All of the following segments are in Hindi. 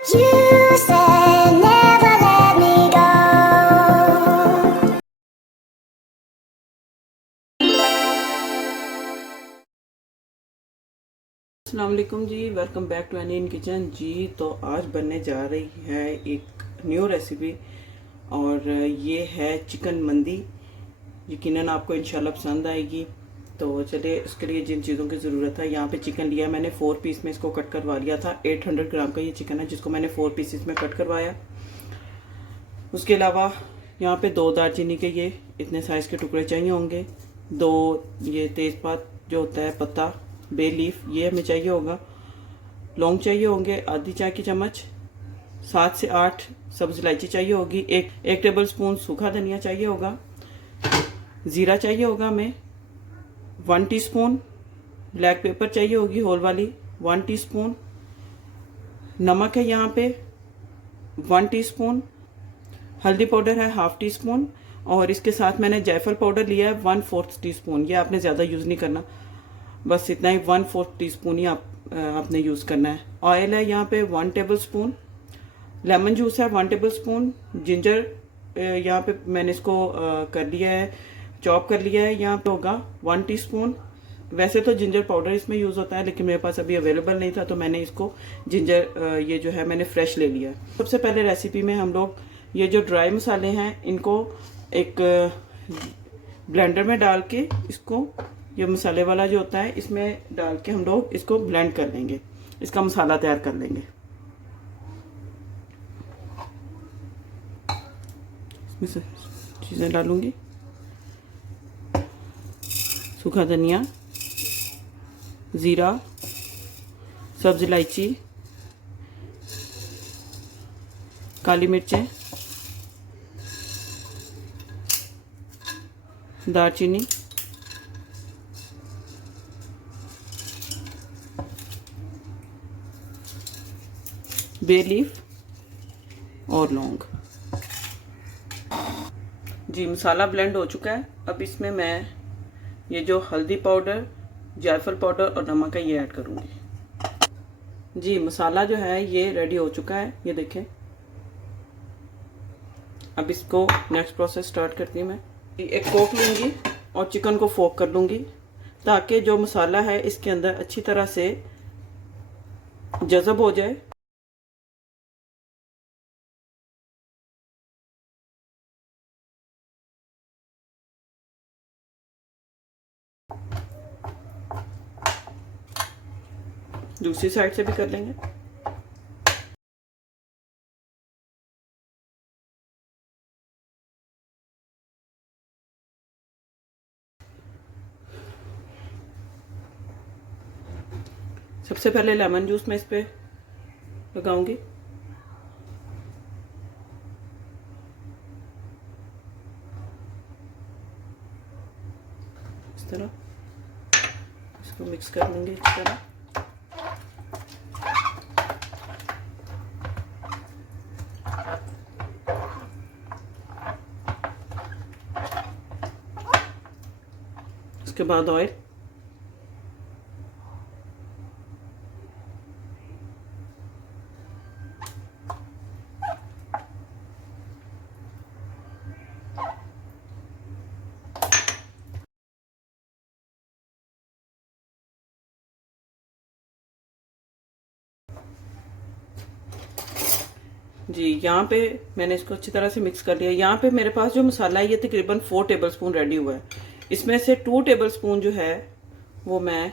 You said never let me go. अस्सलाम वालेकुम जी, welcome back to any in kitchen जी। तो आज बनने जा रही है एक न्यू रेसिपी और ये है चिकन मंदी। यकीनन आपको इंशाल्लाह पसंद आएगी। तो चलिए, इसके लिए जिन चीज़ों की ज़रूरत है, यहाँ पे चिकन लिया है मैंने 4 पीस में, इसको कट करवा लिया था। 800 ग्राम का ये चिकन है जिसको मैंने 4 पीसेस में कट करवाया। उसके अलावा यहाँ पे 2 दालचीनी के ये इतने साइज़ के टुकड़े चाहिए होंगे। 2 ये तेज़पात जो होता है पत्ता, बे लीफ, ये हमें चाहिए होगा। लौंग चाहिए होंगे आधी चाय की चम्मच। 7 से 8 सब्ज इलायची चाहिए होगी। एक टेबल स्पून सूखा धनिया चाहिए होगा। ज़ीरा चाहिए होगा हमें 1 टीस्पून। ब्लैक पेपर चाहिए होगी होल वाली 1 टीस्पून। नमक है यहाँ पे 1 टीस्पून। हल्दी पाउडर है ½ टीस्पून। और इसके साथ मैंने जायफल पाउडर लिया है 1/4 टीस्पून। ये आपने ज़्यादा यूज़ नहीं करना, बस इतना ही 1/4 टीस्पून ही आपने यूज़ करना है। ऑयल है यहाँ पे 1 टेबल स्पून। लेमन जूस है 1 टेबल स्पून। जिंजर यहाँ पे मैंने इसको कर लिया है, चॉप कर लिया है। यहाँ पे होगा 1 टीस्पून। वैसे तो जिंजर पाउडर इसमें यूज़ होता है, लेकिन मेरे पास अभी अवेलेबल नहीं था तो मैंने इसको जिंजर ये जो है मैंने फ्रेश ले लिया। सबसे पहले रेसिपी में हम लोग ये जो ड्राई मसाले हैं इनको एक ब्लेंडर में डाल के, इसको ये मसाले वाला जो होता है इसमें डाल के हम लोग इसको ब्लेंड कर लेंगे, इसका मसाला तैयार कर लेंगे। इसमें से चीज़ें डालूंगी, सूखा धनिया, ज़ीरा, सब्ज इलायची, काली मिर्चें, दालचीनी, बे लीफ और लौंग। जी, मसाला ब्लेंड हो चुका है। अब इसमें मैं ये जो हल्दी पाउडर, जायफल पाउडर और नमक है ये ऐड करूँगी। जी, मसाला जो है ये रेडी हो चुका है, ये देखें। अब इसको नेक्स्ट प्रोसेस स्टार्ट करती हूँ मैं। एक कोक लूँगी और चिकन को फोक कर लूँगी ताकि जो मसाला है इसके अंदर अच्छी तरह से जज़ब हो जाए। दूसरी साइड से भी कर लेंगे। सबसे पहले लेमन जूस मैं इस पे लगाऊंगी। इस तरह इसको मिक्स कर लेंगे इस तरह। उसके बाद ऑयल, जी यहाँ पे मैंने इसको अच्छी तरह से मिक्स कर लिया। यहाँ पे मेरे पास जो मसाला है ये तकरीबन 4 टेबल स्पून रेडी हुआ है। इसमें से 2 टेबल स्पून जो है वो मैं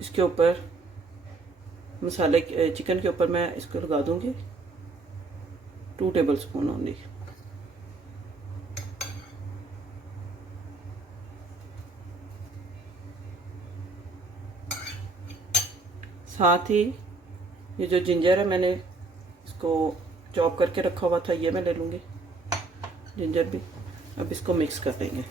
इसके ऊपर मसाले चिकन के ऊपर मैं इसको लगा दूंगी। 2 टेबल स्पून ओनली। साथ ही ये जो जिंजर है मैंने इसको चॉप करके रखा हुआ था, ये मैं ले लूँगी जिंजर भी। अब इसको मिक्स कर देंगे।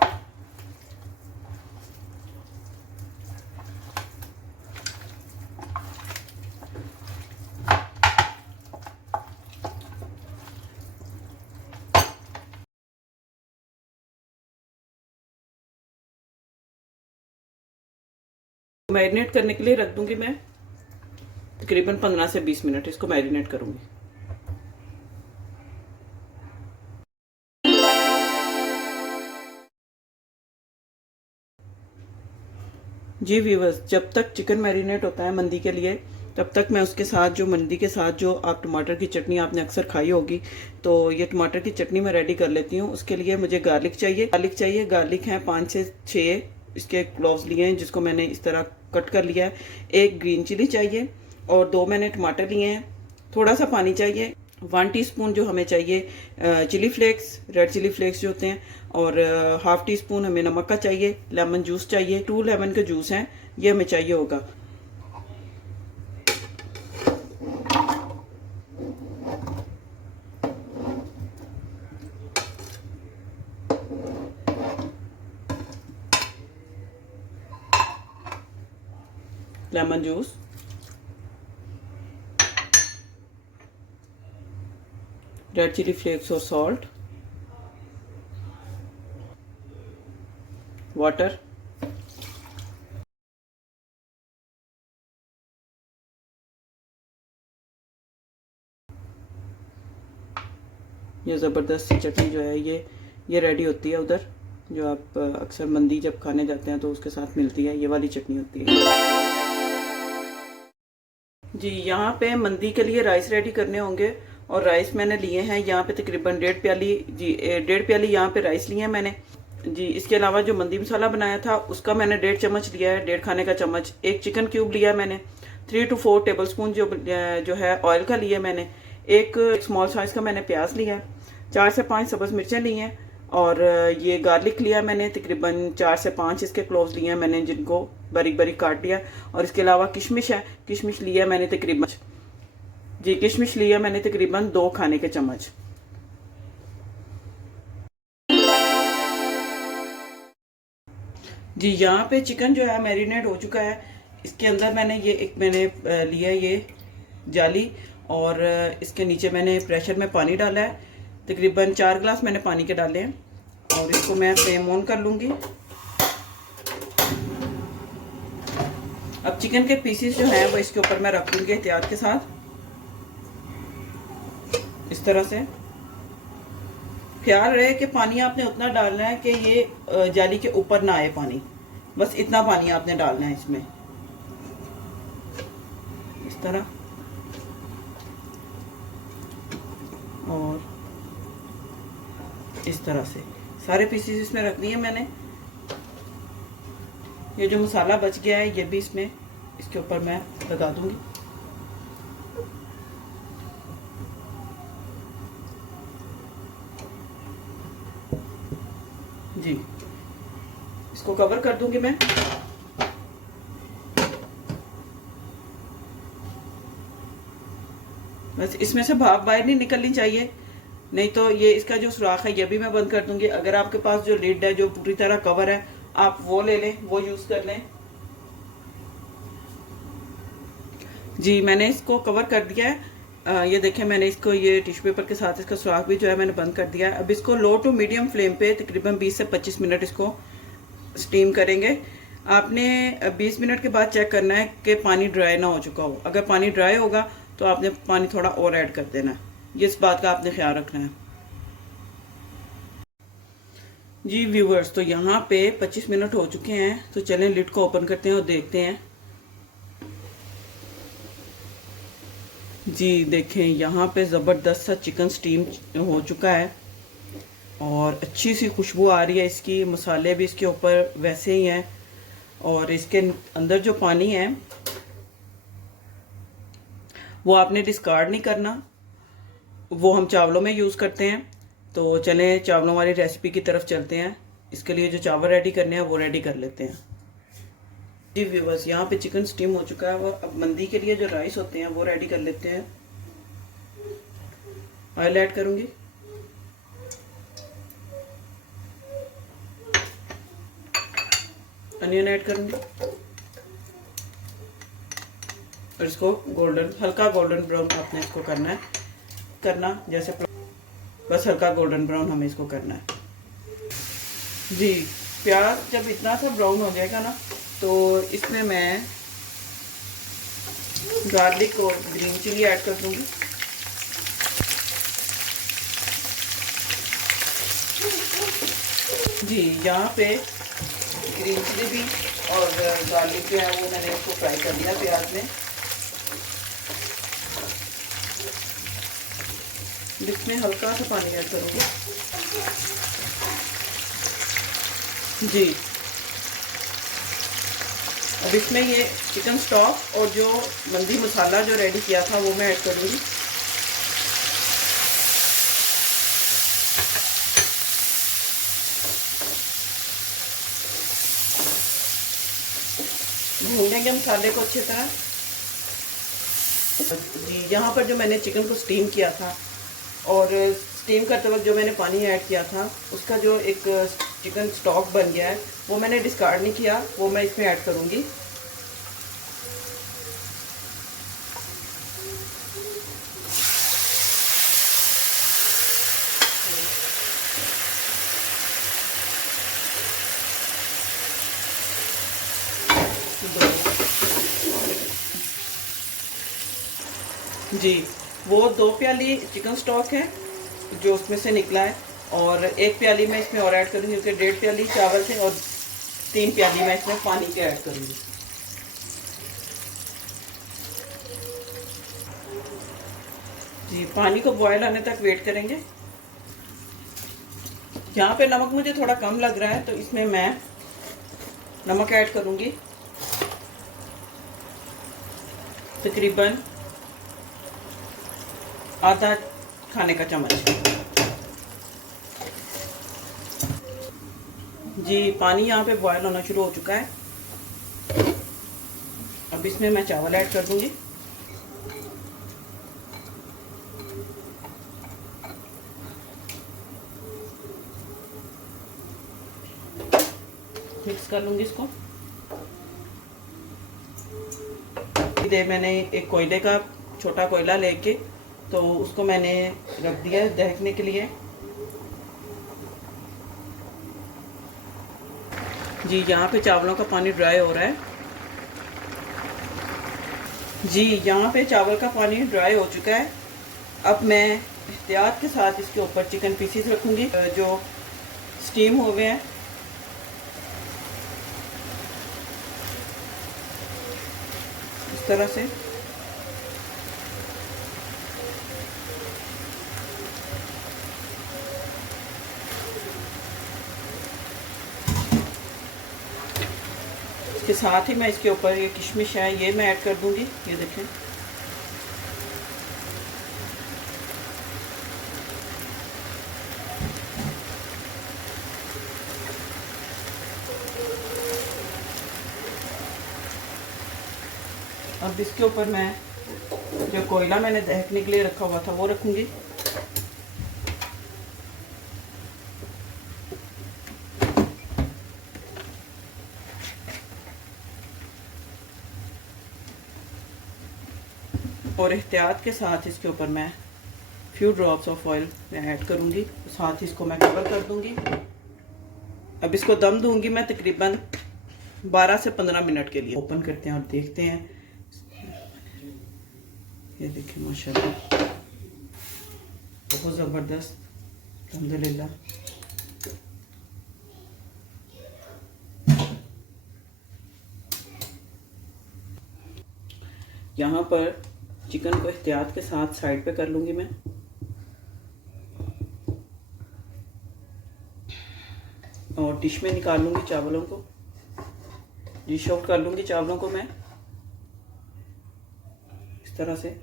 मैरिनेट करने के लिए रख दूंगी मैं तकरीबन 15 से 20 मिनट इसको मैरिनेट करूंगी। जी व्यूवर्स, जब तक चिकन मैरिनेट होता है मंदी के लिए, तब तक मैं उसके साथ जो मंदी के साथ जो आप टमाटर की चटनी आपने अक्सर खाई होगी, तो ये टमाटर की चटनी मैं रेडी कर लेती हूँ। उसके लिए मुझे गार्लिक चाहिए। गार्लिक हैं 5 से 6 इसके क्लोव्स लिए हैं, जिसको मैंने इस तरह कट कर लिया है। एक ग्रीन चिली चाहिए और 2 मैंने टमाटर लिए हैं। थोड़ा सा पानी चाहिए। 1 टीस्पून जो हमें चाहिए chilli flakes, red chilli flakes जो होते हैं, और हाफ टी स्पून हमें नमक का चाहिए। लेमन जूस चाहिए, 2 लेमन का जूस हैं, ये हमें चाहिए होगा। Lemon juice, red chilli flakes और सॉल्ट, वाटर, ये ज़बरदस्त सी चटनी जो है ये रेडी होती है उधर, जो आप अक्सर मंदी जब खाने जाते हैं तो उसके साथ मिलती है, ये वाली चटनी होती है। जी, यहाँ पे मंदी के लिए राइस रेडी करने होंगे, और राइस मैंने लिए हैं यहाँ पे तकरीबन 1.5 प्याली। जी 1.5 प्याली यहाँ पे राइस लिए हैं मैंने। जी, इसके अलावा जो मंदी मसाला बनाया था उसका मैंने 1.5 चम्मच लिया है, 1.5 खाने का चम्मच। एक चिकन क्यूब लिया मैंने। 3 to 4 टेबल स्पून जो है ऑयल का लिया मैंने। एक स्मॉल साइज का मैंने प्याज लिया है। 4 से 5 सब्ज़ मिर्चें ली हैं, और ये गार्लिक लिया मैंने तकरीबन 4 से 5 इसके क्लोव्स लिए हैं मैंने, जिनको बारीक बारीक काट लिया। और इसके अलावा किशमिश है, किशमिश लिया मैंने तकरीबन, जी किशमिश लिया मैंने तकरीबन 2 खाने के चम्मच। जी, यहाँ पे चिकन जो है मैरिनेट हो चुका है। इसके अंदर मैंने लिया ये जाली, और इसके नीचे मैंने प्रेशर में पानी डाला है। तकरीबन 4 गिलास मैंने पानी के डाले हैं, और इसको मैं फ्लेम ऑन कर लूँगी। अब चिकन के पीसेस जो हैं वो इसके ऊपर मैं रख दूँगी एहतियात के साथ, इस तरह से। ख्याल रहे कि पानी आपने उतना डालना है कि ये जाली के ऊपर ना आए पानी, बस इतना पानी आपने डालना है इसमें, इस तरह। और इस तरह से सारे पीसेस इसमें रख दिए मैंने। ये जो मसाला बच गया है ये भी इसके ऊपर मैं लगा दूंगी। जी, इसको कवर कर दूंगी मैं। बस इसमें से भाप बाहर नहीं निकलनी चाहिए, नहीं तो ये इसका जो सुराख है ये भी मैं बंद कर दूंगी। अगर आपके पास जो लिड है, जो पूरी तरह कवर है, आप वो ले लें, वो यूज कर लें। जी, मैंने इसको कवर कर दिया है। ये देखें, मैंने इसको ये टिश्यू पेपर के साथ इसका सुराख भी जो है मैंने बंद कर दिया है। अब इसको लो टू मीडियम फ्लेम पे तकरीबन 20 से 25 मिनट इसको स्टीम करेंगे। आपने 20 मिनट के बाद चेक करना है कि पानी ड्राई ना हो चुका हो। अगर पानी ड्राई होगा तो आपने पानी थोड़ा और ऐड कर देना है, ये इस बात का आपने ख्याल रखना है। जी व्यूवर्स, तो यहाँ पे 25 मिनट हो चुके हैं, तो चलें लिड को ओपन करते हैं और देखते हैं। जी देखें, यहाँ पे ज़बरदस्त सा चिकन स्टीम हो चुका है, और अच्छी सी खुशबू आ रही है इसकी। मसाले भी इसके ऊपर वैसे ही हैं, और इसके अंदर जो पानी है वो आपने डिस्कार्ड नहीं करना, वो हम चावलों में यूज़ करते हैं। तो चलें चावलों वाली रेसिपी की तरफ चलते हैं। इसके लिए जो चावल रेडी करने हैं वो रेडी कर लेते हैं। जी व्यूवर्स, यहाँ पे चिकन स्टीम हो चुका है, और अब मंदी के लिए जो राइस होते हैं वो रेडी कर लेते हैं। ऑयल ऐड करूँगी, अनियन ऐड करूँगी, और इसको हल्का गोल्डन ब्राउन आपने इसको करना जैसे, बस हल्का गोल्डन ब्राउन हमें इसको करना है। जी, प्याज जब इतना सा ब्राउन हो जाएगा ना, तो इसमें मैं गार्लिक और ग्रीन चिली ऐड कर दूंगी। जी, यहाँ पे ग्रीन चिली भी और गार्लिक जो है वो मैंने इसको फ्राई कर लिया प्याज में। इसमें हल्का सा पानी ऐड करूँगी जी। अब इसमें ये चिकन स्टॉक और जो मंदी मसाला जो रेडी किया था वो मैं ऐड करूँगी। भूनेंगे मसाले को अच्छी तरह जी। यहाँ पर जो मैंने चिकन को स्टीम किया था और स्टीम करते वक्त जो मैंने पानी ऐड किया था उसका जो एक चिकन स्टॉक बन गया है वो मैंने डिस्कार्ड नहीं किया, वो मैं इसमें ऐड करूँगी। जी, वो 2 प्याली चिकन स्टॉक है जो उसमें से निकला है और 1 प्याली मैं इसमें और ऐड करूँगी क्योंकि 1.5 प्याली चावल थे और 3 प्याली मैं इसमें पानी के ऐड करूँगी। जी, पानी को बॉयल आने तक वेट करेंगे। यहाँ पे नमक मुझे थोड़ा कम लग रहा है तो इसमें मैं नमक ऐड करूँगी तकरीबन आधा खाने का चम्मच। जी, पानी यहाँ पे बॉयल होना शुरू हो चुका है। अब इसमें मैं चावल ऐड कर दूंगी। मिक्स कर लूंगी इसको। इधर मैंने एक कोयले का छोटा कोयला लेके तो उसको मैंने रख दिया दहकने के लिए। जी, यहाँ पे चावलों का पानी ड्राई हो रहा है। जी, यहाँ पे चावल का पानी ड्राई हो चुका है। अब मैं एहतियात के साथ इसके ऊपर चिकन पीसीस रखूँगी जो स्टीम हो गए हैं। इस तरह से इसके साथ ही मैं इसके ऊपर ये किशमिश है ये मैं ऐड कर दूंगी। ये देखें, अब इसके ऊपर मैं जो कोयला मैंने दहकने के लिए रखा हुआ था वो रखूंगी। और एहतियात के साथ इसके ऊपर मैं फ्यू ड्रॉप्स ऑफ ऑयल मैं ऐड करूँगी, साथ ही इसको मैं कवर कर दूँगी। अब इसको दम दूँगी मैं तकरीबन 12 से 15 मिनट के लिए। ओपन करते हैं और देखते हैं। ये देखिए माशाल्लाह बहुत ज़बरदस्त, अल्हम्दुलिल्लाह। यहाँ पर चिकन को एहतियात के साथ साइड पे कर लूँगी मैं। और डिश में निकाल लूँगी चावलों को, डिश आउट कर लूँगी चावलों को मैं इस तरह से।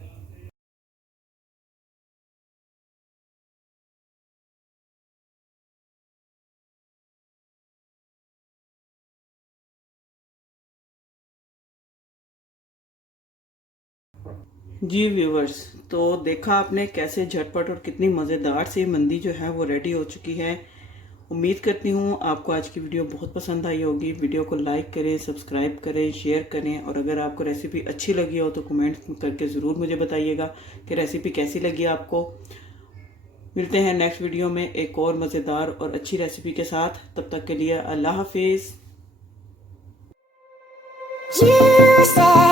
जी व्यूवर्स, तो देखा आपने कैसे झटपट और कितनी मज़ेदार सी मंदी जो है वो रेडी हो चुकी है। उम्मीद करती हूँ आपको आज की वीडियो बहुत पसंद आई होगी। वीडियो को लाइक करें, सब्सक्राइब करें, शेयर करें और अगर आपको रेसिपी अच्छी लगी हो तो कमेंट करके ज़रूर मुझे बताइएगा कि रेसिपी कैसी लगी आपको। मिलते हैं नेक्स्ट वीडियो में एक और मज़ेदार और अच्छी रेसिपी के साथ। तब तक के लिए अल्लाह हाफिज़। You said